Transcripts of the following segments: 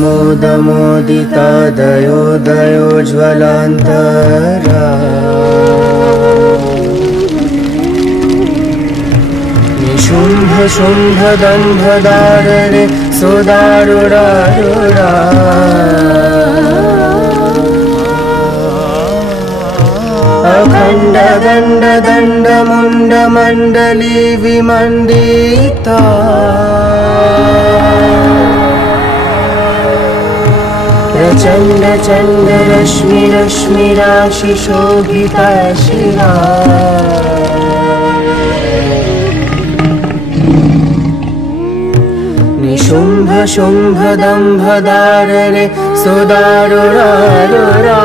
मोदमोदितादयोदयोज्ज्वलान्तरा निशुम्भ शुम्भ दम्भदारणे सुदारुरारुरा अखण्ड दण्ड दण्ड मुण्ड मण्डली विमण्डिता प्रचण्ड चण्ड रश्मि रश्मि राशि शोभिता शिरा निशुम्भ शुम्भ दम्भदारणे सुदारुरारुरा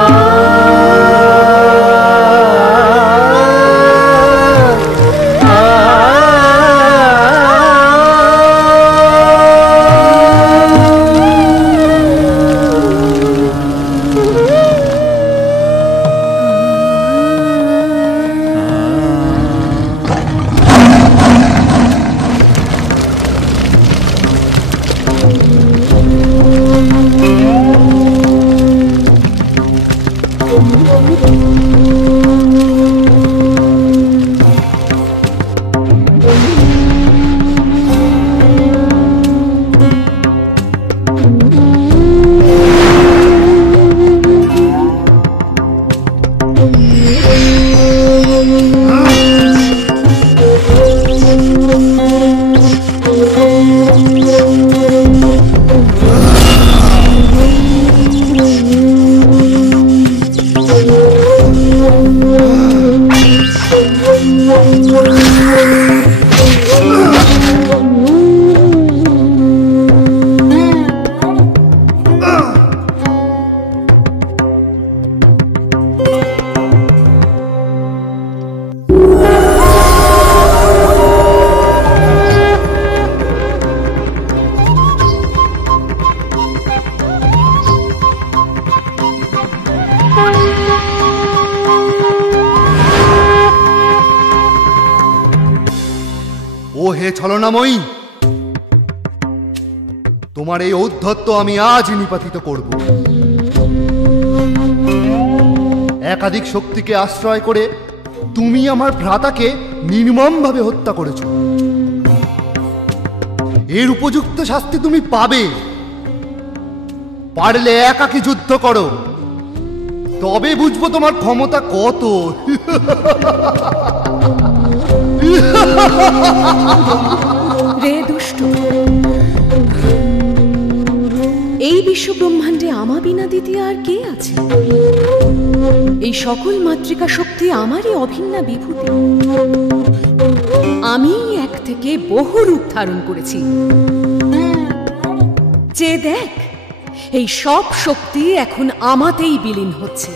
ছলনাময়ী, তোমার এই ঔদ্ধত্য আমি আজ নিপাতিত করব। একাধিক শক্তিকে আশ্রয় করে তুমি আমার ভ্রাতাকে নির্মমভাবে হত্যা করেছ। এর উপযুক্ত শাস্তি তুমি পাবে। পারলে একাকী যুদ্ধ করো, তবে বুঝবো তোমার ক্ষমতা কত। রে দুষ্ট, এই বিশ্ব ব্রহ্মাণ্ডে আমা বিনা দ্বিতীয় আর কে আছে? এই সকল মাতৃকা শক্তি আমারই অভিন্না বিভূতি। আমি এক থেকে বহু রূপ ধারণ করেছি। যে দেখ, এই সব শক্তি এখন আমাতেই বিলীন হচ্ছে।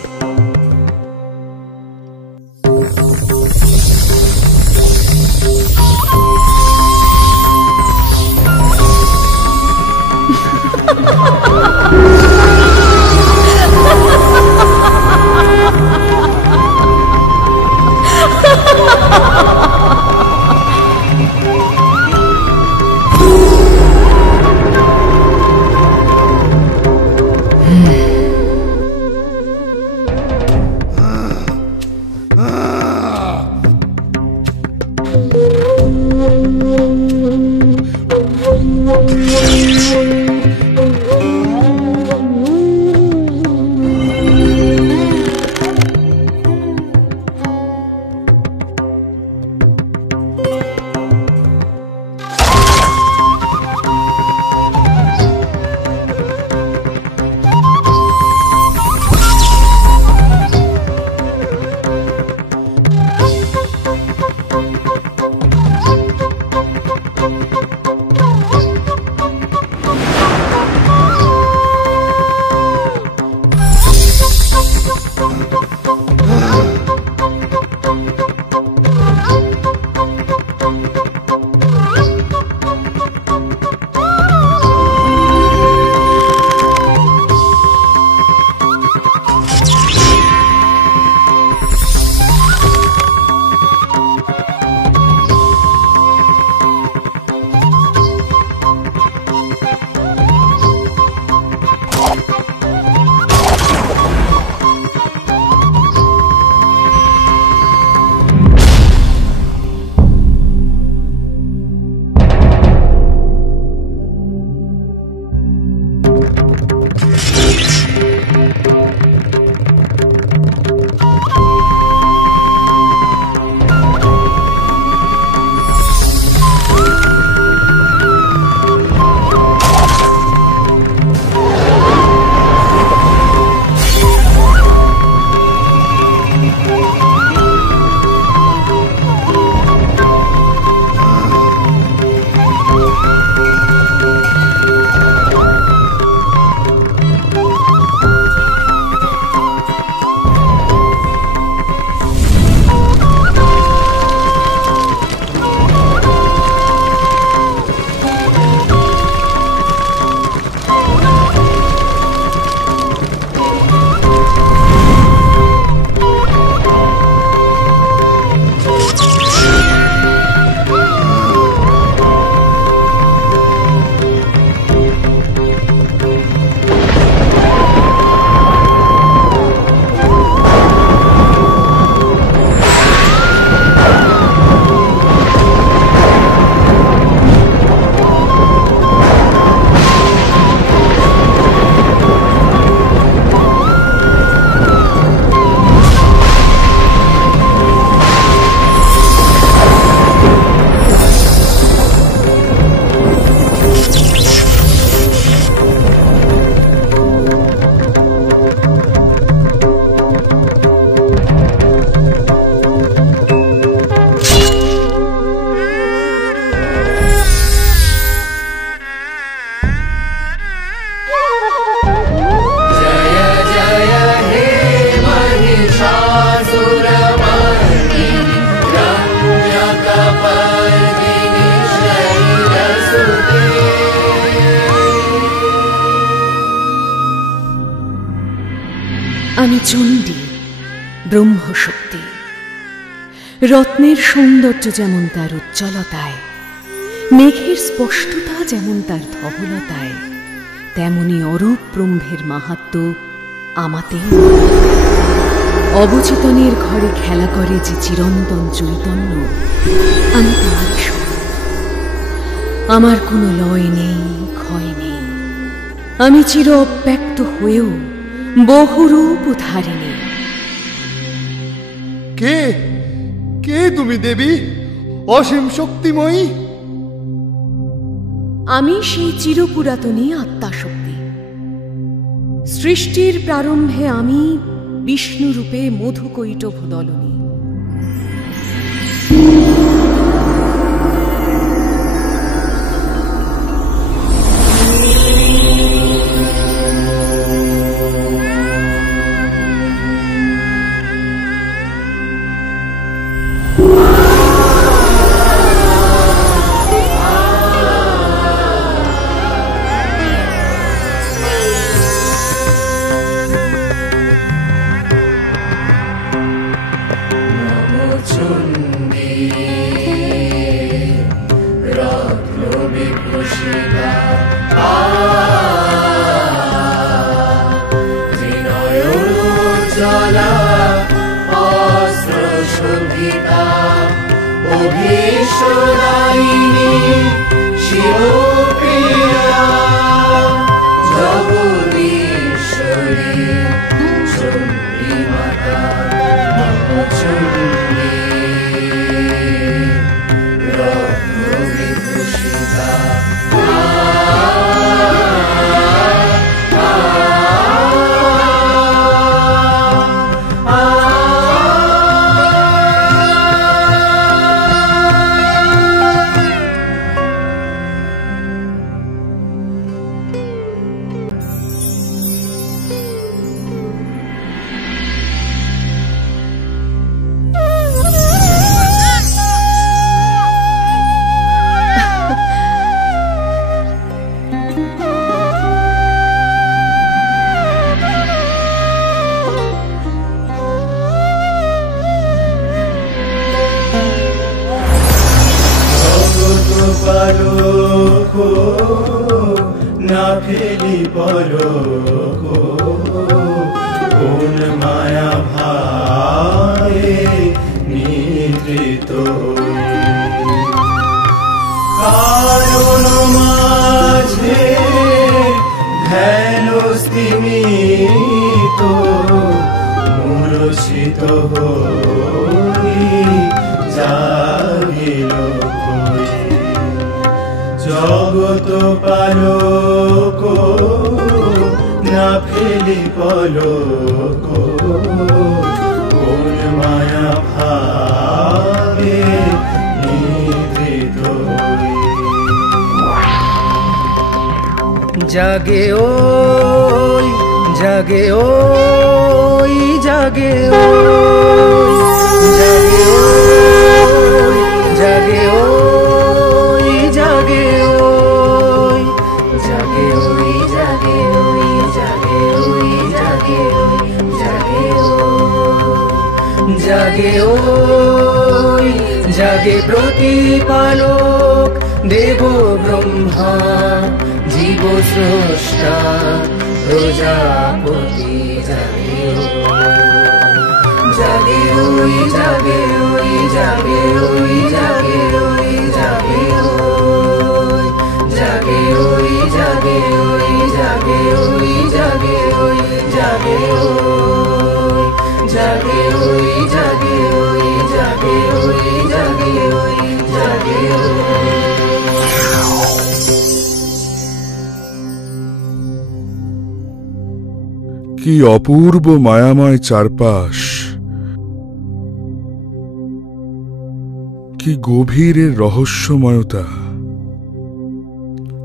আমি চণ্ডী, ব্রহ্মশক্তি। রত্নের সৌন্দর্য যেমন তার উজ্জ্বলতায়, মেঘের স্পষ্টতা যেমন তার ধবলতায়, তেমনি অরূপ ব্রহ্মের মাহাত্ম্য আমাতেও। অবচেতনের ঘরে খেলা করে যে চিরন্তন চৈতন্য, আমি তার স্বরূপ। আমার কোনো লয় নেই, ক্ষয় নেই। আমি চির অব্যক্ত হয়েও বহুরূপ ধারিণী। কে কে তুমি দেবী, অসীম শক্তিময়ী? আমি সেই চিরপুরাতনী আত্মাশক্তি। সৃষ্টির প্রারম্ভে আমি বিষ্ণুরূপে মধুকৈটভ দলনী। না ফেলি পলক, কোন মায়া ভাবে নিদ্রিত, কারণ মাঝে ধ্যান স্তিমিত, মূর্ছিত হই জাগিল জগত পালক, না ফেলি পলক, কোন মায়া ভাবে নিদ্রিত। জাগে ওই জাগে ওই জাগে ওই জাগে ওই জাগে ওই জাগে ওই জাগে ওই জাগে ওই জাগে ওই জাগে ওই জাগে ওই জাগে ওই জাগে প্রতিপালক দেব ব্রহ্মা জীব স্রষ্টা প্রজাপতি। জাগে জাগে ওই জাগে ওই জাগে ওই জাগে ওই জাগে ওই জাগে ওই জাগে ওই জাগে ওই জাগে ওই জাগে ওই জাগে ওই জাগে ওই জাগে ওই জাগে ওই জাগে ওই। কি অপূর্ব মায়াময় চারপাশ, কি গভীর রহস্যময়তা।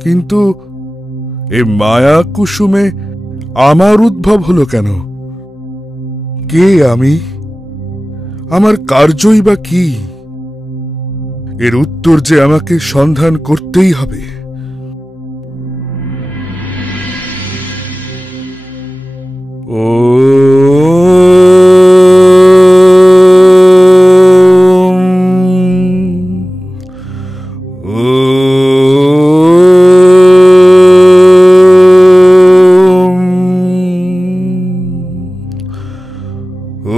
কিন্তু এ মায়া কুসুমে আমার উদ্ভব হলো কেন? কে আমি? আমার কার্যই বা কি? এর উত্তর যে আমাকে সন্ধান করতেই হবে। ও হে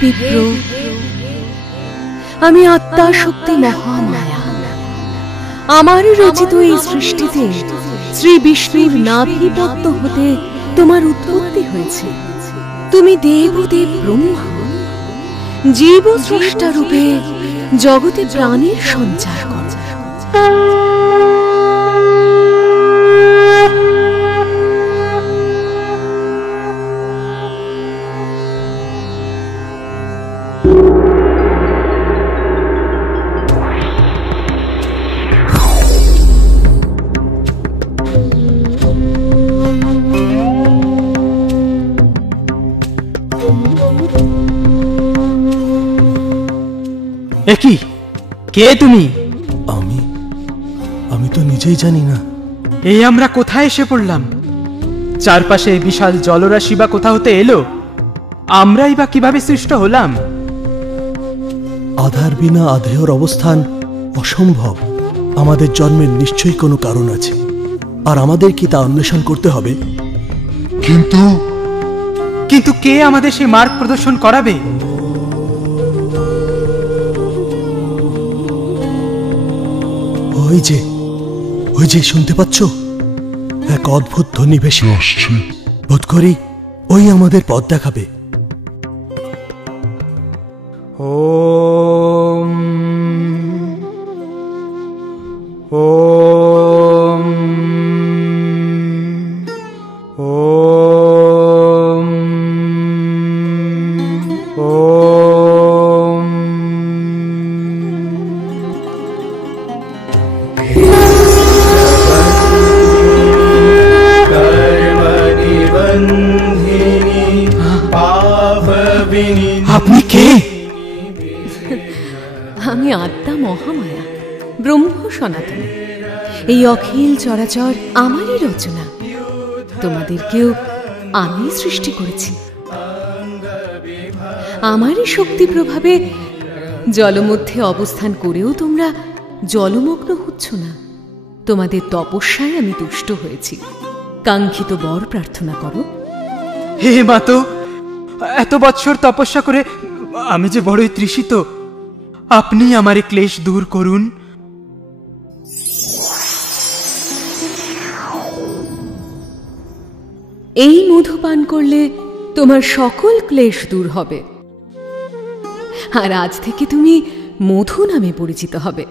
বিপ্র, আমি আত্মা শক্তি মহামায়া। আমার রচিত এই সৃষ্টিতে শ্রী বিষ্ণুর নাভিপদ্ম হতে তোমার উৎপত্তি হয়েছে। তুমি দেবদেব ব্রহ্মা, জীব স্রষ্টা রূপে জগতে প্রাণীর সঞ্চার করো। একই কে তুমি? আমি তো নিজেই জানি না। এই আমরা কোথায় এসে পড়লাম? চারপাশে বিশাল জলরাশি বা কোথা হতে এলো? আমরাই বা কিভাবে সৃষ্ট হলাম? আধার বিনা আধেয়র অবস্থান অসম্ভব। আমাদের জন্মের নিশ্চয়ই কোনো কারণ আছে, আর আমাদের কি তা অন্বেষণ করতে হবে। কিন্তু কে আমাদের সেই মার্গ প্রদর্শন করাবে? ওই যে শুনতে পাচ্ছ? এক অদ্ভুত ধ্বনি ভেসে আসছে। বোধ করি ওই আমাদের পথ দেখাবে। ওম ওম ওম ওম। আপনি কে? আমি আত্মা মহামায়া, ব্রহ্ম সনাতনী। এই অখিল চরাচর আমারই রচনা। তোমাদেরকেও আমি সৃষ্টি করেছি। আমারই শক্তি প্রভাবে জলমধ্যে অবস্থান করেও তোমরা জলমগ্ন হচ্ছ না। তোমাদের তপস্যায় আমি তুষ্ট হয়েছি। কাঙ্ক্ষিত বর প্রার্থনা করো। হে মাতো, এত বৎসর তপস্যা করে আমি যে বড়ই তৃষিত। আপনি আমার এই ক্লেশ দূর করুন। এই মধু পান করলে তোমার সকল ক্লেশ দূর হবে, আর আজ থেকে তুমি মধু নামে পরিচিত হবে।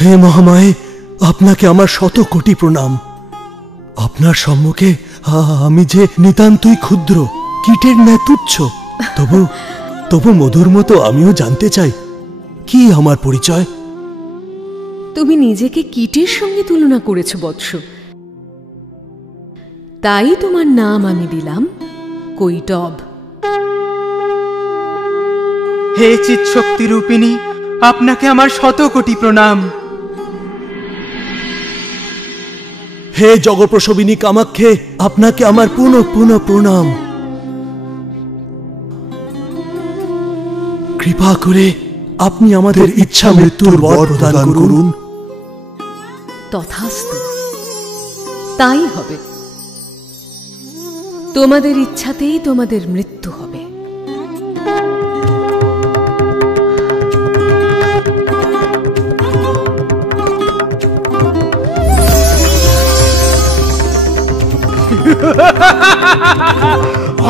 হে মহামায়ে, আপনাকে আমার 100 কোটি প্রণাম। আপনার সম্মুখে আমি যে নিতান্তই ক্ষুদ্র, কীটের ন্যায় তুচ্ছ। তবু মধুর মতো আমিও জানতে চাই, কি আমার পরিচয়? তুমি নিজেকে কীটের সঙ্গে তুলনা করেছ বৎস, তাই তোমার নাম আমি দিলাম কৈটব। হে চিৎশক্তি রূপিণী, আপনাকে আমার 100 কোটি প্রণাম। হে জগপ্রসবিনী কামাক্ষে, আপনাকে আমার পুনঃ পুনঃ প্রণাম। কৃপা করে আপনি আমাদের ইচ্ছা মৃত্যুর বর প্রদান করুন। তথাস্তু, তাই হবে। তোমাদের ইচ্ছাতেই তোমাদের মৃত্যু হবে।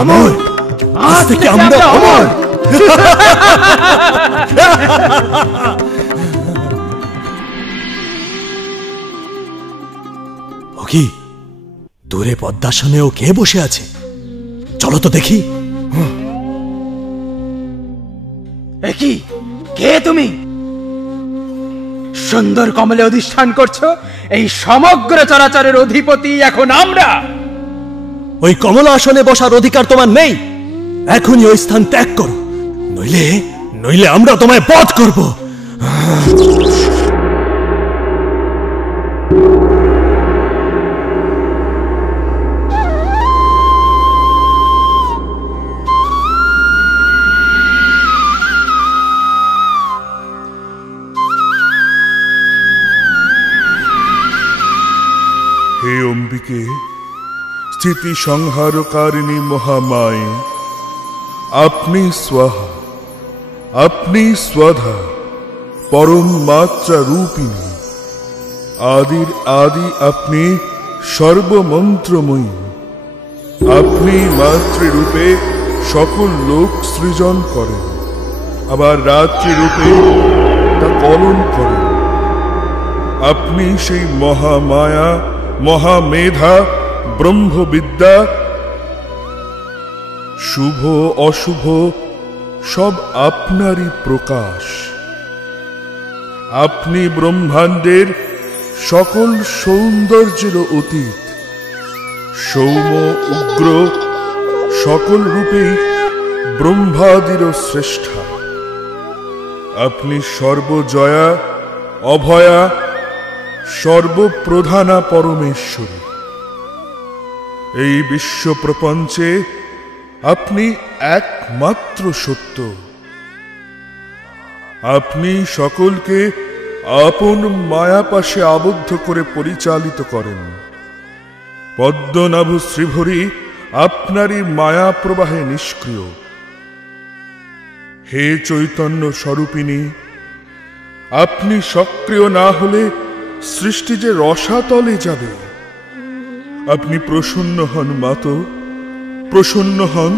অমর, আজ থেকে আমরা অমর। ওকি, দূরে পদ্মাসনেও কে বসে আছে? চলো তো দেখি। একই কে তুমি? সুন্দর কমলে অধিষ্ঠান করছো। এই সমগ্র চরাচরের অধিপতি এখন আমরা। ওই কমলা আসনে বসার অধিকার তোমার নেই। এখনই ওই স্থান ত্যাগ করো, নইলে আমরা তোমায় বধ করব। অন্যদিকে স্থিতি সংহারকারিণী মহামায়ে আপনি স্বাহা, আপনি স্বাধা, পরম মাত্রা রূপিণী, আদির আদি আপনি সর্বমন্ত্রময়ী। আপনি মাতৃরূপে সকল লোক সৃজন করেন, আবার রাত্রিরূপে তা পালন করেন। আপনি সেই মহামায়া, মহামেধা, ব্রহ্মবিদ্যা, শুভ অশুভ সব আপনারই প্রকাশ। আপনি ব্রহ্মাণ্ডের সকল সৌন্দর্যের অতীত, সৌম্য উগ্র সকল রূপেই ব্রহ্মাদির শ্রেষ্ঠা। আপনি সর্বজয়া, অভয়া, সর্বপ্রধানা পরমেশ্বরী। এই বিশ্ব প্রপঞ্চে আপনি একমাত্র সত্য। আপনি সকলকে আপন মায়াপাশে আবদ্ধ করে পরিচালিত করেন। পদ্মনাভ শ্রীভরি আপনারই মায়া প্রবাহে নিষ্ক্রিয়। হে চৈতন্য স্বরূপিণী, আপনি সক্রিয় না হলে সৃষ্টি যে রসাতলে যাবে। আপনি প্রসন্ন হন মাতো, প্রসন্ন হন।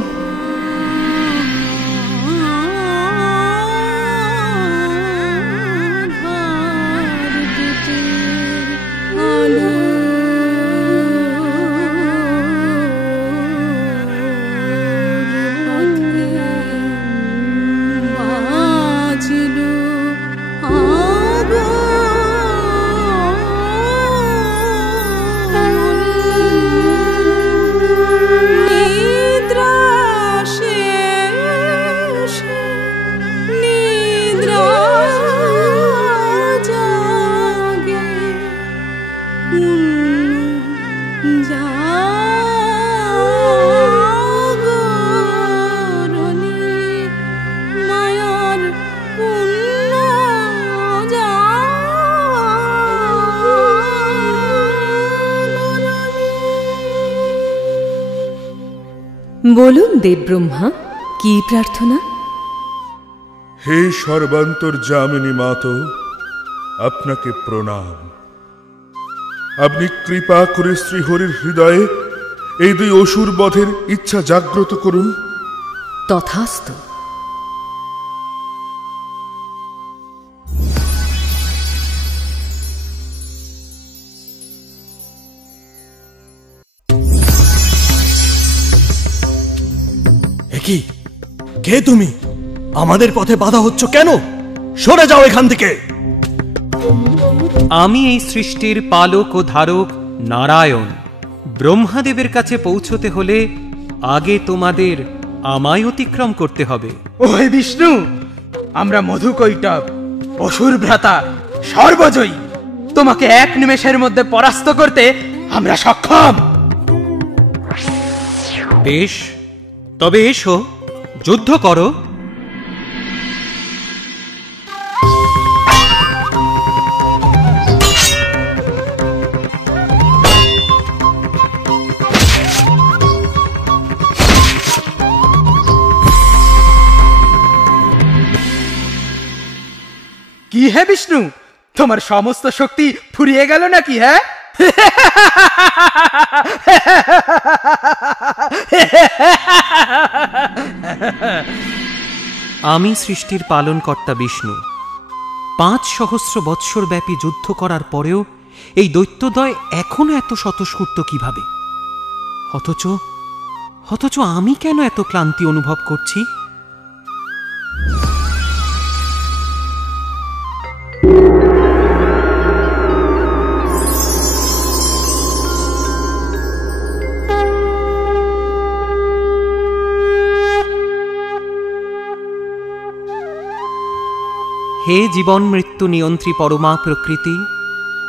বলুন দেবব্রহ্মা, কি প্রার্থনা? হে সর্বান্তর্যামিনী মাতো, আপনাকে প্রণাম। আপনি কৃপা করে শ্রীহরির হৃদয়ে এই দুই অসুর বধের ইচ্ছা জাগ্রত করুন। তথাস্তু। কি? কে তুমি? আমাদের পথে বাধা হচ্ছ কেন? সরে যাও এখান থেকে। আমি এই সৃষ্টির পালক ও ধারক নারায়ণ। ব্রহ্মাদেবের কাছে পৌঁছতে হলে আগে তোমাদের আমায় অতিক্রম করতে হবে। ও হে বিষ্ণু, আমরা মধুকৈটব, অসুর ভ্রাতা, সর্বজয়ী। তোমাকে এক নিমেষের মধ্যে পরাস্ত করতে আমরা সক্ষম। বেশ, তবে এসো, যুদ্ধ করো। কি হে বিষ্ণু, তোমার সমস্ত শক্তি ফুরিয়ে গেল নাকি? হ্যাঁ, আমি সৃষ্টির পালনকর্তা বিষ্ণু। ৫,০০০ বৎসর ব্যাপী যুদ্ধ করার পরেও এই দৈত্যদ্বয় এখনো এত স্বতঃস্ফূর্ত কিভাবে? অথচ আমি কেন এত ক্লান্তি অনুভব করছি? হে জীবন মৃত্যু নিয়ন্ত্রী পরমা প্রকৃতি,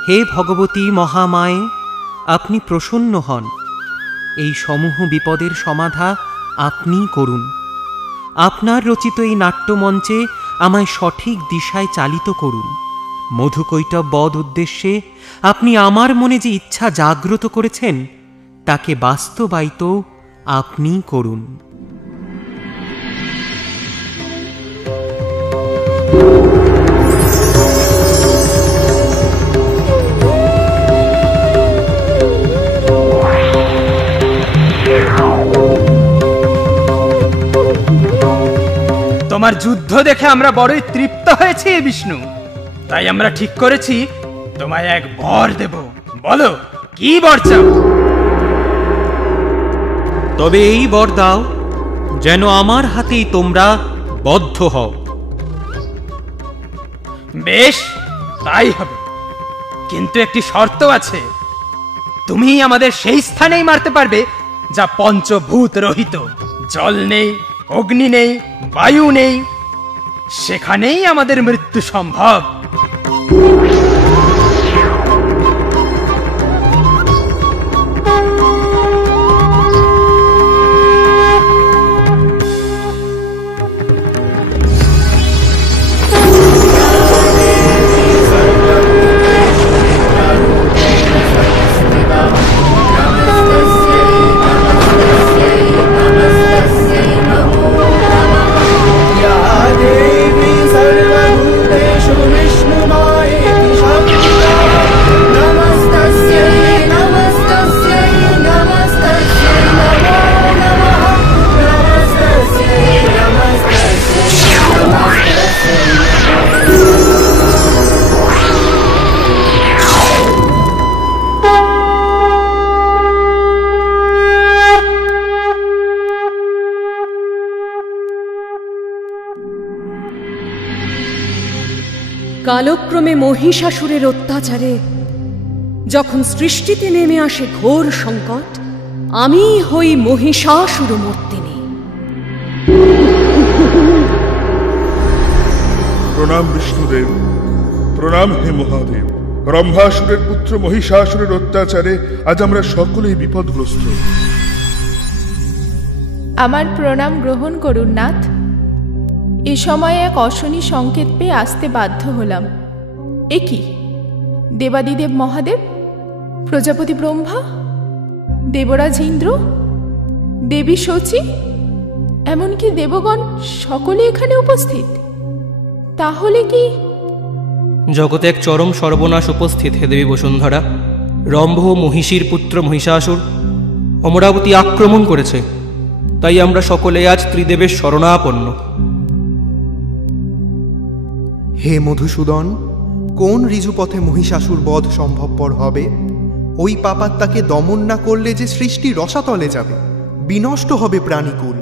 হে ভগবতী মহামায়ে, আপনি প্রসন্ন হন। এই সমূহ বিপদের সমাধা আপনিই করুন। আপনার রচিত এই নাট্যমঞ্চে আমায় সঠিক দিশায় চালিত করুন। মধুকৈটব বধ উদ্দেশ্যে আপনি আমার মনে যে ইচ্ছা জাগ্রত করেছেন তাকে বাস্তবায়িত আপনি করুন। তোমার যুদ্ধ দেখে আমরা বড়ই তৃপ্ত হয়েছি বিষ্ণু, তাই আমরা ঠিক করেছি তোমায় এক বর দেব। বলো কি বর চাও? তবে এই বর দাও যেন আমার হাতেই তোমরা বদ্ধ হও। বেশ, তাই হবে, কিন্তু একটি শর্ত আছে। তুমি আমাদের সেই স্থানেই মারতে পারবে যা পঞ্চভূত রহিত। জল নেই, অগ্নি নেই, বায়ু নেই, সেখানেই আমাদের মৃত্যু সম্ভব। কালক্রমে মহিষাসুরের অত্যাচারে যখন সৃষ্টিতে নেমে আসে ঘোর সংকট, আমি হই মহিষাসুরমর্দিনী। প্রণাম বিষ্ণুদেব, প্রণাম হে মহাদেব। রম্ভাসুরের পুত্র মহিষাসুরের অত্যাচারে আজ আমরা সকলেই বিপদগ্রস্ত। আমার প্রণাম গ্রহণ করুন নাথ। এ সময়ে এক অশনি সংকেত পেয়ে আসতে বাধ্য হলাম। এ কি? দেবাদিদেব মহাদেব, প্রজাপতি ব্রহ্মা, দেবরাজ ইন্দ্র, দেবী শচী, এমনকি দেবগণ সকলে এখানে উপস্থিত। তাহলে কি জগতে এক চরম সর্বনাশ উপস্থিত হে দেবী বসুন্ধরা। রম্ভ মহিষীর পুত্র মহিষাসুর অমরাবতী আক্রমণ করেছে, তাই আমরা সকলে আজ ত্রিদেবের শরণাপন্ন। হে মধুসূদন, কোন ঋজুপথে মহিষাসুর বধ সম্ভবপর হবে? ওই পাপাত্মাকে দমন না করলে যে সৃষ্টি রসাতলে যাবে, বিনষ্ট হবে প্রাণীকুল।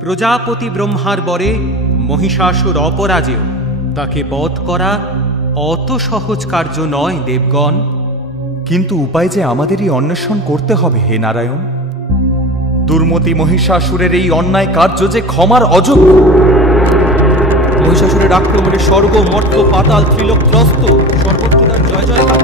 প্রজাপতি ব্রহ্মার বরে মহিষাসুর অপরাজেয়, তাকে বধ করা অত সহজ কার্য নয় দেবগণ। কিন্তু উপায় যে আমাদেরই অন্বেষণ করতে হবে হে নারায়ণ। দুর্মতি মহিষাসুরের এই অন্যায় কার্য যে ক্ষমার অযোগ্য। মহিষাসুরের আক্রমণে স্বর্গ মর্ত্য পাতাল ত্রিলোক ত্রস্ত, সর্বত্র তার জয় জয়কার।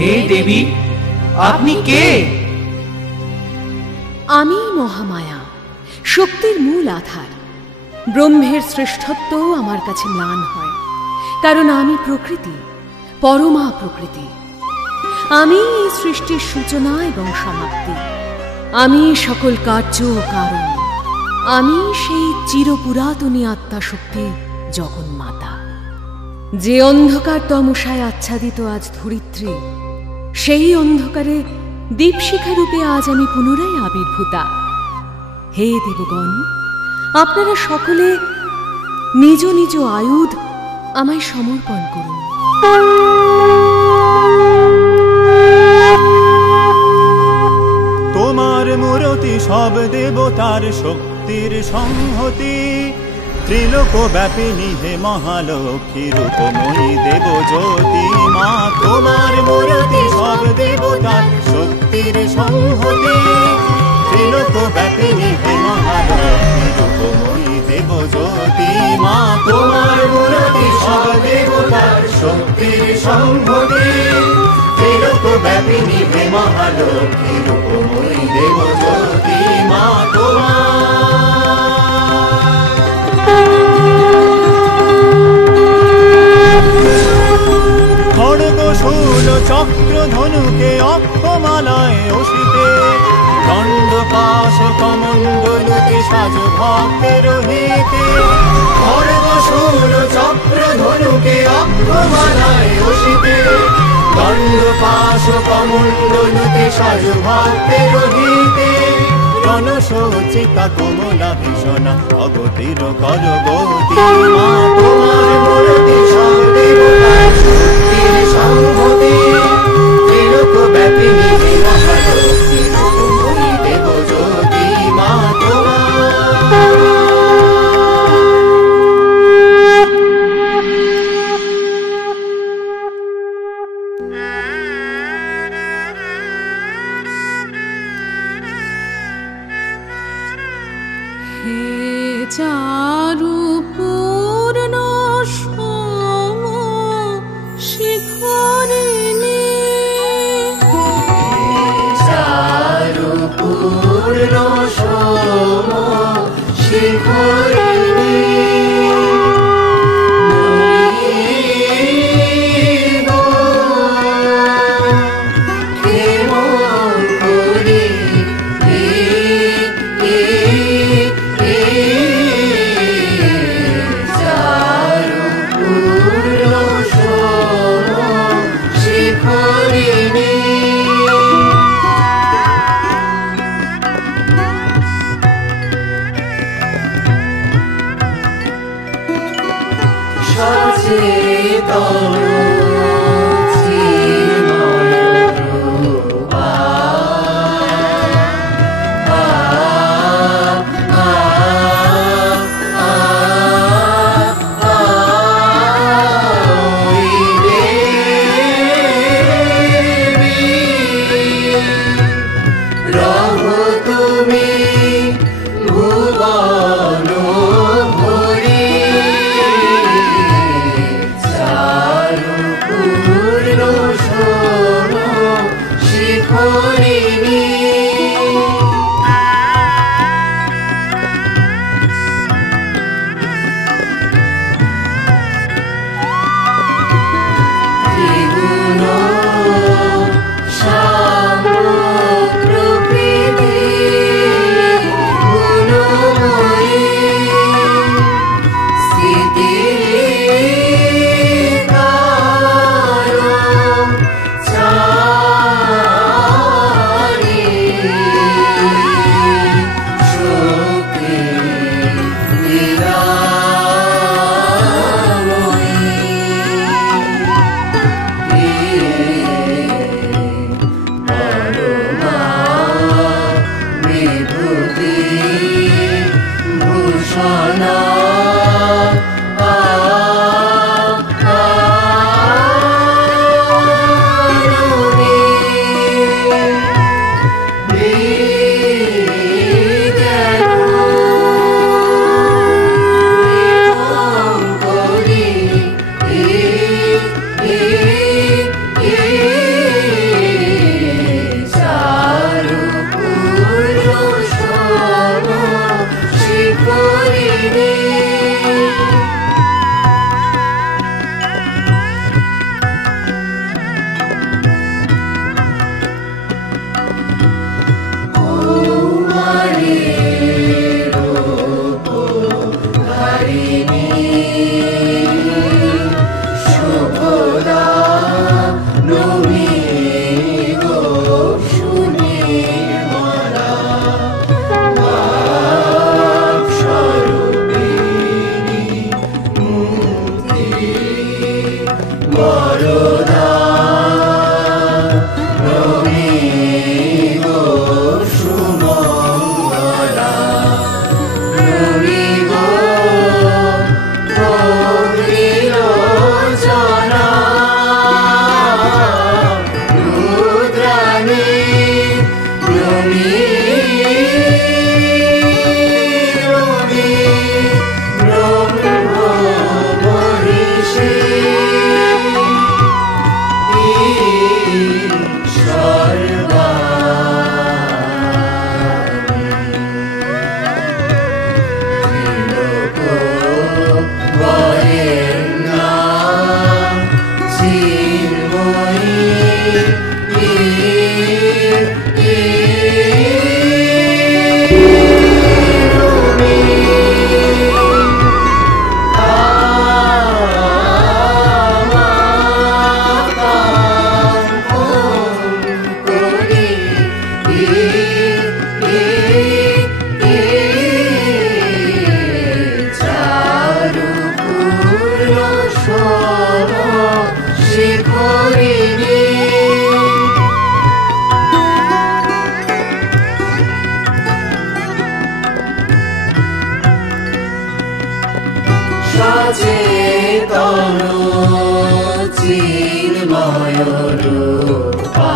হে দেবী, আপনি কে? আমি মহামায়া, শক্তির মূল আধার। ব্রহ্মের শ্রেষ্ঠত্ব আমার কাছে ম্লান হয়, কারণ আমি প্রকৃতি, পরমা প্রকৃতি। আমি এই সৃষ্টির সূচনা এবং সমাপ্তি। আমি সকল কার্য ও কারণ। আমি সেই চিরপুরাতনী আত্মা শক্তি জগন্মাতা। যে অন্ধকার তমসায় আচ্ছাদিত আজ ধরিত্রী, সেই অন্ধকারে দীপশিখা রূপে আজ আমি পুনরায় আবির্ভূতা। হে দেবগণ, আপনারা সকলে নিজ নিজ আয়ুধ আমায় সমর্পণ করুন। তোমার মূরতি সব দেবতার শক্তির সংহতি, ত্রিলোক ব্যাপিনী হে মহালক্ষ্মী রূপময়ী দেবজ্যোতি মা তোমার মূর্তি সব দেবতার শক্তির সংহতি ত্রিলোক ব্যাপিনী হে মহালক্ষ্মী রূপময়ী দেবজ্যোতি মা তোমার মূর্তি সব দেবতার শক্তির সংহতি ত্রিলোক ব্যাপিনী হে মহালক্ষ্মী রূপময়ী দেবজ্যোতি মা তোমার খড়গশূল চক্র ধনুকে অক্ষমালায় অসিতে দণ্ড পাশ কমণ্ডলুকে সাজ ভক্তের হিতে খড়গশূল চক্র ধনুকে অক্ষমালায় অসিতে দণ্ড পাশ কমণ্ডলুকে সাজ ভক্তের হিতে রণসজ্জিতা কমলা ভীষণা অগতির করগতি মা তোমার মূর্তি সব দেবতার শক্তির সংহতি ত্রিলোক ব্যাপিনী হে মহালক্ষ্মী রূপময়ী দেবজ্যোতি মা চারু পূর্ণ সোম শিখরিণী চারু পূর্ণ সোম শিখরিণী শিখরিণী অচেতন চিন্ময় রূপা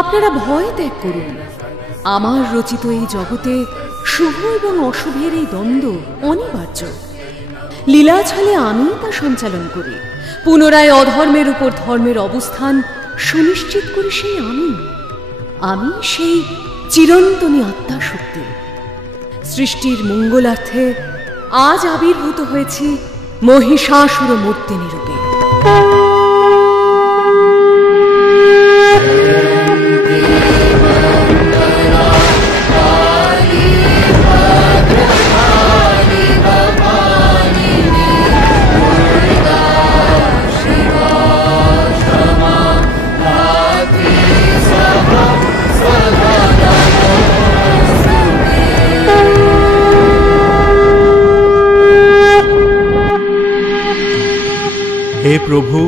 আপনারা ভয় ত্যাগ করুন। আমার রচিত এই জগতে শুভ এবং অশুভের এই দ্বন্দ্ব অনিবার্য। লীলা ছলে আমি তা সঞ্চালন করি, পুনরায় অধর্মের উপর ধর্মের অবস্থান সুনিশ্চিত করি সেই আমি সেই চিরন্তনী আত্মা শক্তি। সৃষ্টির মঙ্গলার্থে আজ আবির্ভূত হয়েছি মহিষাসুর মূর্তিনি রূপে। হে প্রভু,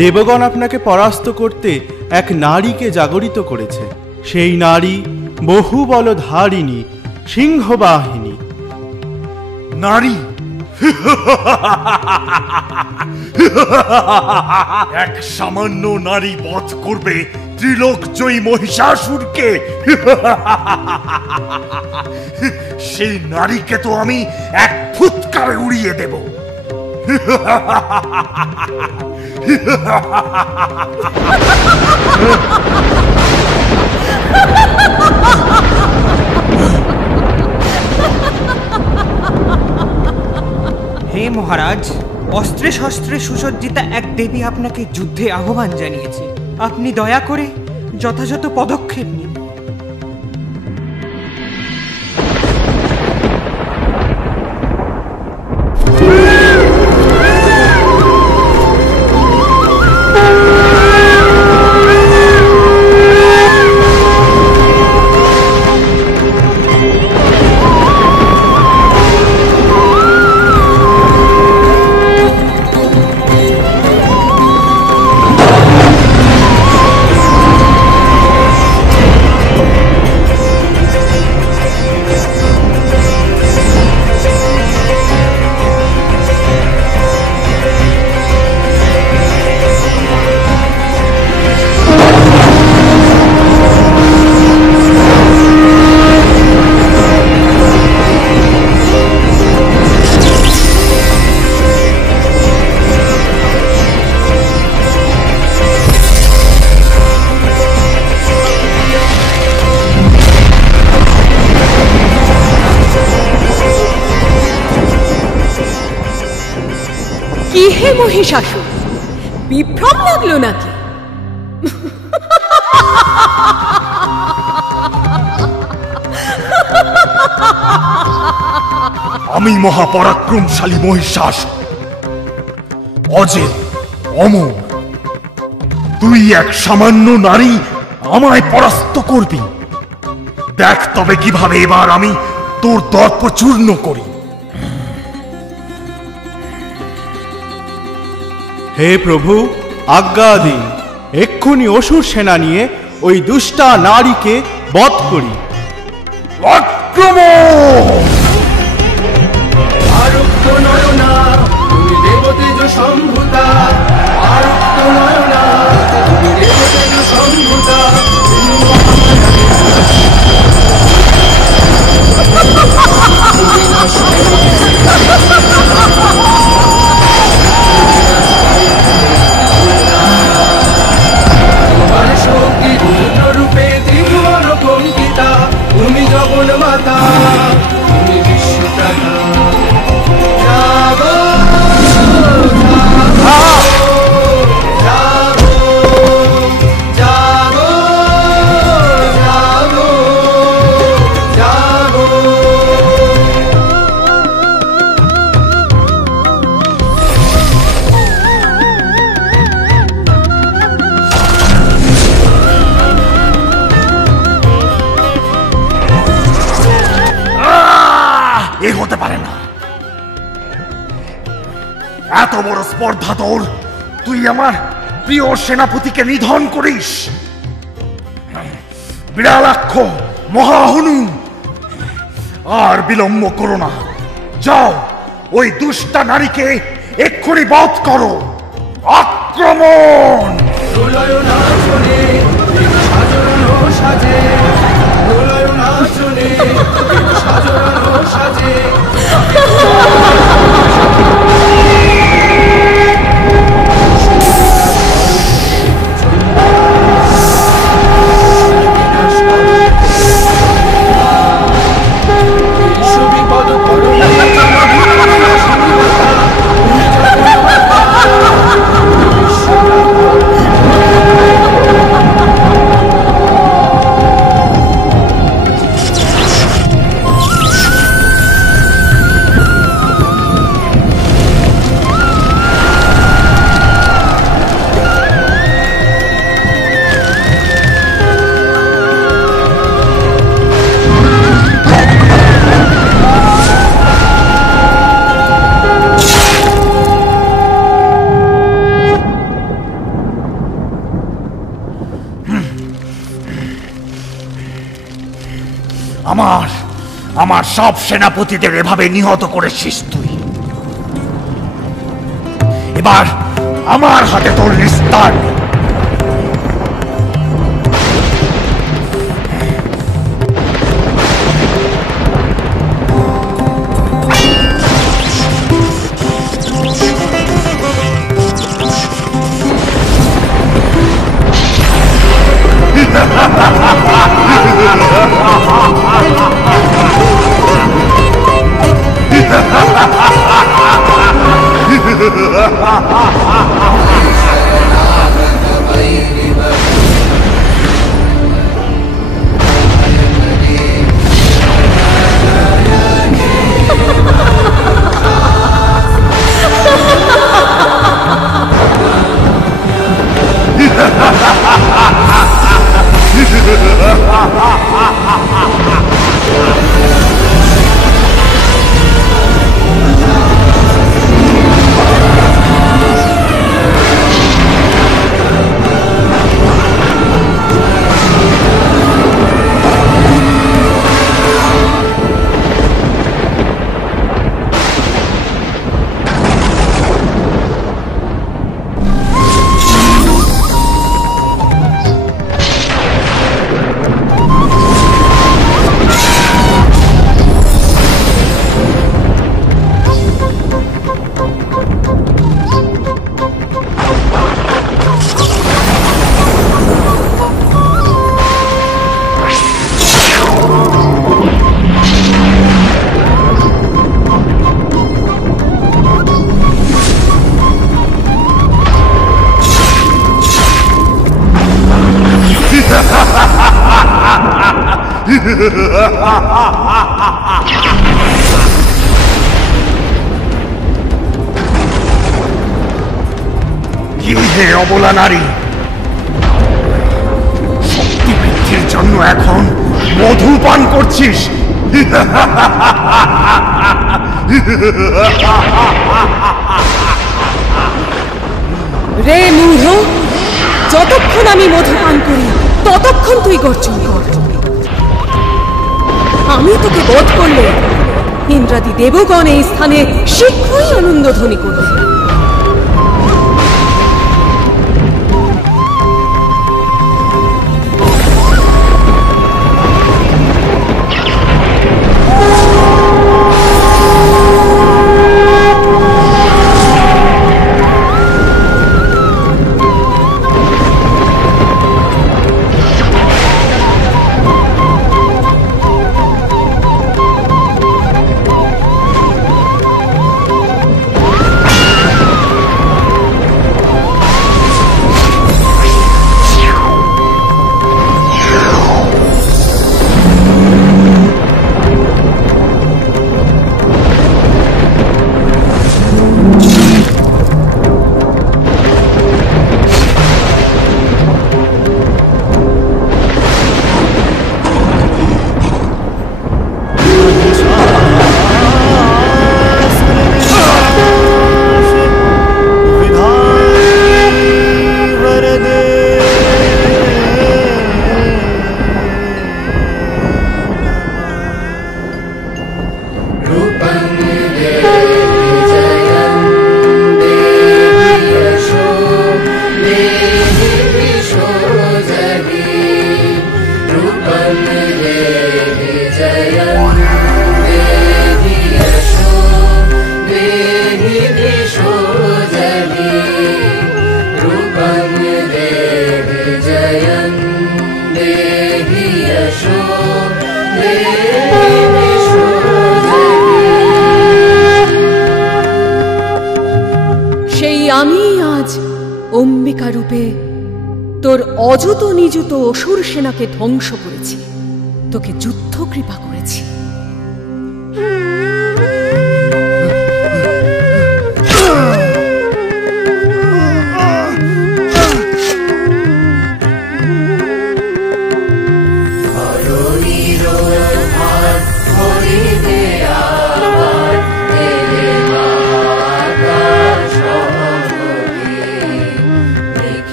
দেবগণ আপনাকে পরাস্ত করতে এক নারীকে জাগরিত করেছে। সেই নারী বহু বলধারিণী, সিংহবাহিনী। নারী এক সামান্য নারী বধ করবে ত্রিলোকজয়ী মহিষাসুরকে। সেই নারীকে তো আমি এক ফুৎকারে উড়িয়ে দেব। হে মহারাজ, অস্ত্রে শস্ত্রে সুসজ্জিতা এক দেবী আপনাকে যুদ্ধে আহ্বান জানিয়েছে। আপনি দয়া করে যথাযথ পদক্ষেপ নিন। হে মহিষাসুর, বিভ্রম লাগলো নাকি? আমি মহাপরাক্রমশালী মহিষাসুর, অজেয় অমর। তুই এক সামান্য নারী আমায় পরাস্ত করবি। দেখ তবে কিভাবে এবার আমি তোর দর্প চূর্ণ করি। হে প্রভু, আজ্ঞা দিন, এক্ষুনি অসুর সেনা নিয়ে ওই দুষ্টা নারীকে বধ করি। আক্রমণ! আরুক্ত নয়না তুমি দেবতেজ সম্ভূতা, আরুক্ত নয়না তুমি দেবতেজ সম্ভূতা। তোমার শক্তি রূপে ত্রিভুবন কঙ্কিতা। বড় স্পর্ধা তোর? তুই আমার প্রিয় সেনাপতিকে নিধন করিস? বিড়ালাক্ষ মহাহনু, আর বিলম্ব করো না। যাও, ওই দুষ্টা নারীকে এক্ষুনি বধ করো। আক্রমণ! সাজে সাজে আমার সব সেনাপতিদের এভাবে নিহত করেছিস তুই। এবার আমার হাতে তোর নিস্তার। কি হে অবলা নারী, শক্তি বৃদ্ধির জন্য এখন মধু পান করছিস? রে মূঢ়, যতক্ষণ আমি মধু পান করি ততক্ষণ তুই গর্জন কর। আমি তোকে বধ করলে ইন্দ্রাদি দেবগণ এই স্থানে শীঘ্রই আনন্দধ্বনি করবে। অম্বিকা রূপে তোর অযুত নিযুত অসুর সেনাকে ধ্বংস করেছি, তোকে যুদ্ধ কৃপা করেছি।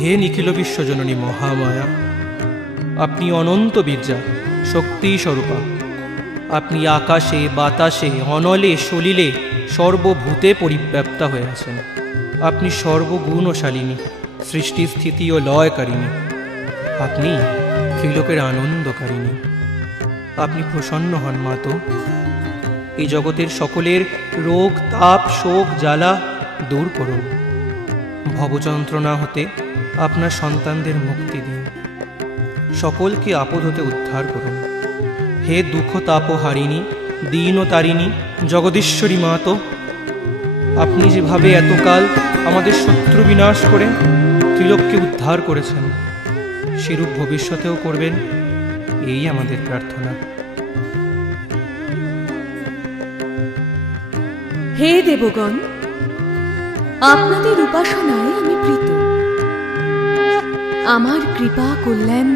হে নিখিল বিশ্বজননী মহামায়া, আপনি অনন্ত বীর্যা, শক্তি স্বরূপা। আপনি আকাশে বাতাসে অনলে সলিলে সর্বভূতে পরিব্যাপ্তা হয়ে আছেন। আপনি সর্বগুণশালিনী, সৃষ্টি স্থিতি ও লয়কারিণী। আপনি ত্রিলোকের আনন্দকারিণী। আপনি প্রসন্ন হন মাতো, এই জগতের সকলের রোগ তাপ শোক জ্বালা দূর করুন। ভবযন্ত্রণা হতে আপনার সন্তানদের মুক্তি দিন, সকলকে আপদ হতে উদ্ধার করুন। হে দুঃখ তাপহারিণী, দীন ও তারিণী, জগদীশ্বরী মাতো, আপনি যেভাবে এতকাল আমাদের শত্রু বিনাশ করে ত্রিলোককে উদ্ধার করেছেন, সেরূপ ভবিষ্যতেও করবেন, এই আমাদের প্রার্থনা। হে দেবগণ, আপনাদের উপাসনায় আমি প্রীত। আমার কৃপা কল্যাণ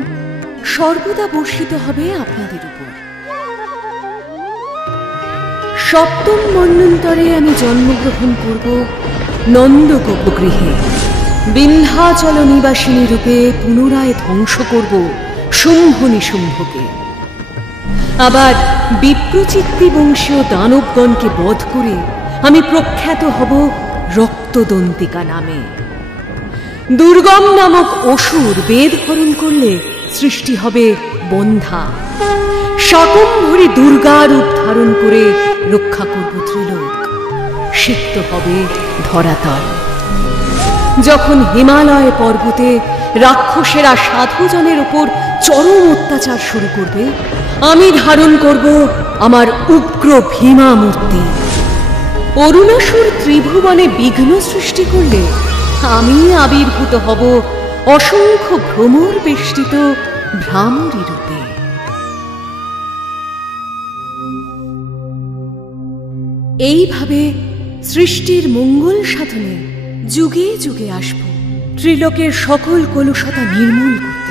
সর্বদা বর্ষিত হবে আপনাদের উপর। সপ্তম মন্বন্তরে আমি জন্মগ্রহণ করব নন্দগোপগৃহে। বিন্ধ্যাচল নিবাসিনী রূপে পুনরায় ধ্বংস করব শুম্ভ নিশুম্ভকে। আবার বিপ্রচিত্তি বংশীয় দানবগণকে বধ করে আমি প্রখ্যাত হব রক্তদন্তিকা নামে। দুর্গম নামক অসুর বেদ হরণ করলে সৃষ্টি হবে বন্ধা। শাকম্ভরী দুর্গা রূপ ধারণ করে রক্ষা করব ত্রিলোক। সিক্ত হবে ধরাতল। যখন হিমালয় পর্বতে রাক্ষসেরা সাধুজনের উপর চরম অত্যাচার শুরু করবে, আমি ধারণ করব আমার উগ্র ভীমা মূর্তি। অরুণাসুর ত্রিভুবনে বিঘ্ন সৃষ্টি করলে আমি আবির্ভূত হব অসংখ্য ভ্রমর বেষ্টিত ভ্রামরী রূপে। এইভাবে সৃষ্টির মঙ্গল সাধনে যুগে যুগে আসব, ত্রিলোকের সকল কলুষতা নির্মূল করতে।